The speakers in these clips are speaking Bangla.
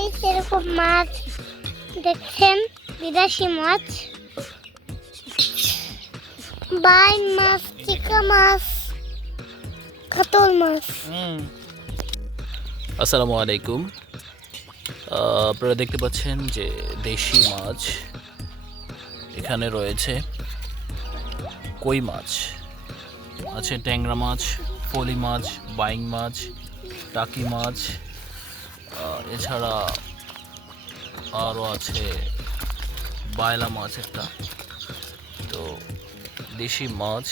গাইস এরকম মাছ দেখছেন, বিদেশি মাছ, বাইন মাছ, চিকা মাছ, কাতল মাছ। আসসালামু আলাইকুম। আপনারা দেখতে পাচ্ছেন যে দেশি মাছ এখানে রয়েছে। কই মাছ আছে, ট্যাংরা মাছ, ফলি মাছ, বাইং মাছ, টাকি মাছ, এছাড়া আরও আছে বায়লা মাছ একটা। তো দেশি মাছ,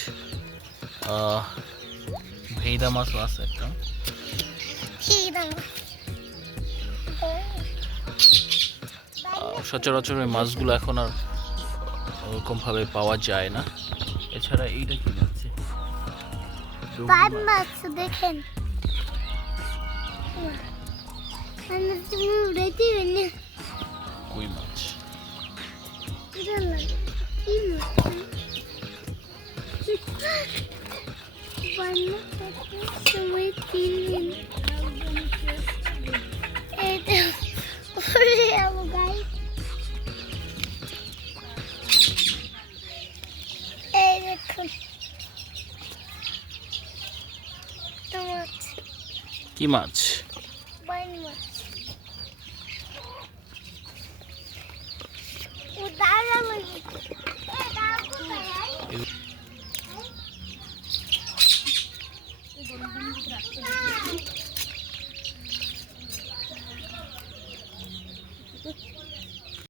ভেইদা মাছও আছে একটা। সচরাচর এই মাছগুলো এখন আর ওরকমভাবে পাওয়া যায় না। এছাড়া এইটা কি যাচ্ছে, বাইন মাছ দেখেন, কই মাছ। কি মাছ?